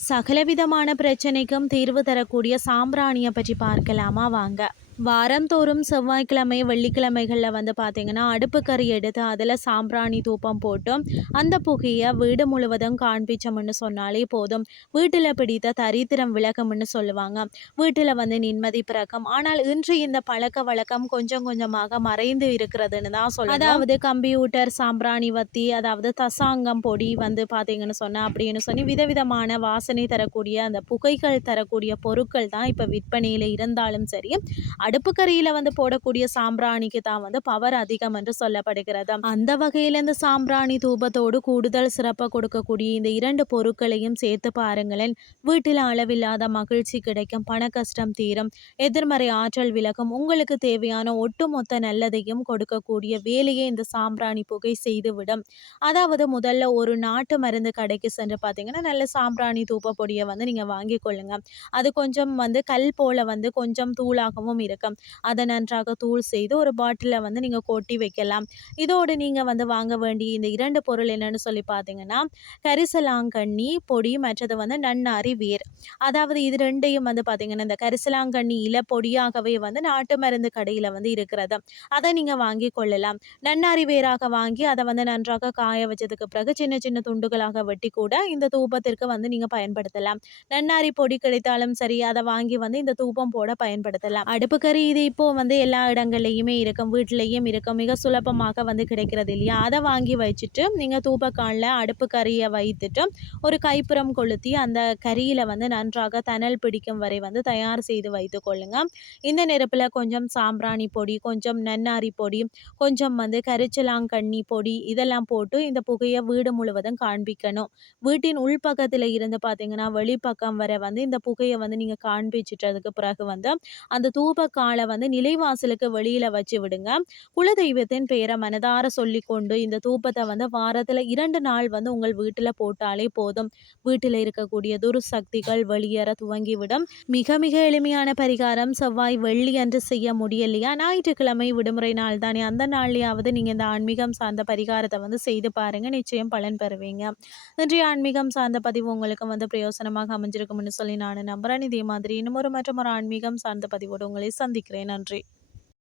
சகலவிதமான பிரச்சனைக்கும் தீர்வு தரக்கூடிய சாம்பிராணியை பற்றி பார்க்கலாமா வாங்க. வாரந்தோறும் செவ்வாய்க்கிழமை வெள்ளிக்கிழமைகளில் வந்து பார்த்திங்கன்னா அடுப்புக்கறி எடுத்து அதில் சாம்பிராணி தூப்பம் போட்டு அந்த புகையை வீடு முழுவதும் காண்பிச்சோம்னு சொன்னாலே போதும். வீட்டில் பிடித்த தரித்திரம் விளக்கம்னு சொல்லுவாங்க. வீட்டில் வந்து நிம்மதி பிறக்கும். ஆனால் இன்று இந்த பழக்க வழக்கம் கொஞ்சம் கொஞ்சமாக மறைந்து இருக்கிறதுன்னு தான் சொல்லுவோம் அதாவது கம்ப்யூட்டர் சாம்பிராணி வத்தி அதாவது தசாங்கம் பொடி வந்து பார்த்திங்கன்னு சொன்னால் அப்படின்னு சொல்லி விதவிதமான வாசனை தரக்கூடிய அந்த புகைகள் தரக்கூடிய பொருட்கள் தான் இப்போ விற்பனையில் இருந்தாலும் சரி அடுப்புக்கறியில் வந்து போடக்கூடிய சாம்பிராணிக்கு தான் வந்து பவர் அதிகம் என்று சொல்லப்படுகிறது. அந்த வகையில் இந்த சாம்பிராணி தூபத்தோடு கூடுதல் சிறப்பை கொடுக்கக்கூடிய இந்த இரண்டு பொருட்களையும் சேர்த்து பாருங்களேன். வீட்டில் அளவில்லாத மகிழ்ச்சி கிடைக்கும் பண கஷ்டம் தீரும் எதிர்மறை ஆற்றல் விலகும் உங்களுக்கு தேவையான ஒட்டுமொத்த நல்லதையும் கொடுக்கக்கூடிய வேலையை இந்த சாம்பிராணி புகை செய்துவிடும். அதாவது முதல்ல ஒரு நாட்டு மருந்து கடைக்கு சென்று பார்த்தீங்கன்னா நல்ல சாம்பிராணி தூப்ப பொடியை வந்து நீங்கள் வாங்கி கொள்ளுங்க. அது கொஞ்சம் வந்து கல் போல வந்து கொஞ்சம் தூளாகவும் இருக்கும் அதை நன்றாக தூள் செய்து ஒரு பாட்டிலில் வந்து நீங்கள் கொட்டி வைக்கலாம். இதோடு நீங்கள் வந்து வாங்க வேண்டிய இந்த இரண்டு பொருள் என்னென்னு சொல்லி பார்த்தீங்கன்னா கரிசலாங்கண்ணி பொடி மற்றது வந்து நன்னாரி வேர். அதாவது இது ரெண்டையும் வந்து பார்த்தீங்கன்னா இந்த கரிசலாங்கண்ணி இலை பொடியாகவே வந்து நாட்டு மருந்து கடையில் வந்து இருக்கிறது. அதை நீங்கள் வாங்கி கொள்ளலாம். நன்னாரி வேராக வாங்கி அதை வந்து நன்றாக காய வச்சதுக்கு பிறகு சின்ன சின்ன துண்டுகளாக வெட்டி கூட இந்த தூபத்திற்கு வந்து நீங்கள் பயன்படுத்தலாம். நன்னாரி பொடி கிடைத்தாலும் சரி அதை வாங்கி வந்து இந்த தூபம் போட பயன்படுத்தலாம். அடுப்புக்கு சரி இது இப்போது வந்து எல்லா இடங்கள்லையுமே இருக்கும் வீட்லேயும் இருக்கும் மிக சுலபமாக வந்து கிடைக்கிறது இல்லையா? அதை வாங்கி வச்சுட்டு நீங்கள் தூபக்காலில் அடுப்பு கறியை வைத்துட்டு ஒரு கைப்புறம் கொளுத்தி அந்த கறியில் வந்து நன்றாக தணல் பிடிக்கும் வரை வந்து தயார் செய்து வைத்து கொள்ளுங்கள் இந்த நெருப்பில் கொஞ்சம் சாம்பிராணி பொடி கொஞ்சம் நன்னாரி பொடி கொஞ்சம் வந்து கரிச்சலாங்கண்ணி பொடி இதெல்லாம் போட்டு இந்த புகையை வீடு முழுவதும் காண்பிக்கணும். வீட்டின் உள்பக்கத்தில் இருந்து பார்த்தீங்கன்னா வெளிப்பக்கம் வரை வந்து இந்த புகையை வந்து நீங்கள் காண்பிச்சிட்டதுக்கு பிறகு வந்து அந்த காலை வந்து நிலைவாசலுக்கு வெளியில் வச்சு விடுங்க. குலதெய்வத்தின் பெயரை மனதார சொல்லி கொண்டு இந்த தூப்பத்தை வந்து வாரத்தில் இரண்டு நாள் வந்து உங்கள் வீட்டில் போட்டாலே போதும். வீட்டில் இருக்கக்கூடிய துர்சக்திகள் வெளியேற துவங்கிவிடும். மிக மிக எளிமையான பரிகாரம். செவ்வாய் வெள்ளி அன்று செய்ய முடியலையா? ஞாயிற்றுக்கிழமை விடுமுறை நாள் தானே? அந்த நாள்லையாவது நீங்கள் இந்த ஆன்மீகம் சார்ந்த பரிகாரத்தை வந்து செய்து பாருங்கள் நிச்சயம் பலன் பெறுவீங்க. இன்றைய ஆன்மீகம் சார்ந்த பதிவு உங்களுக்கு வந்து பிரயோசனமாக அமைஞ்சிருக்கும்னு சொல்லி நான் நம்புறேன். இதே மாதிரி இன்னும் ஒரு மற்றும் ஒரு ஆன்மீகம் சார்ந்த பதிவோடு உங்களை சந்திக்கிறேன். நன்றி.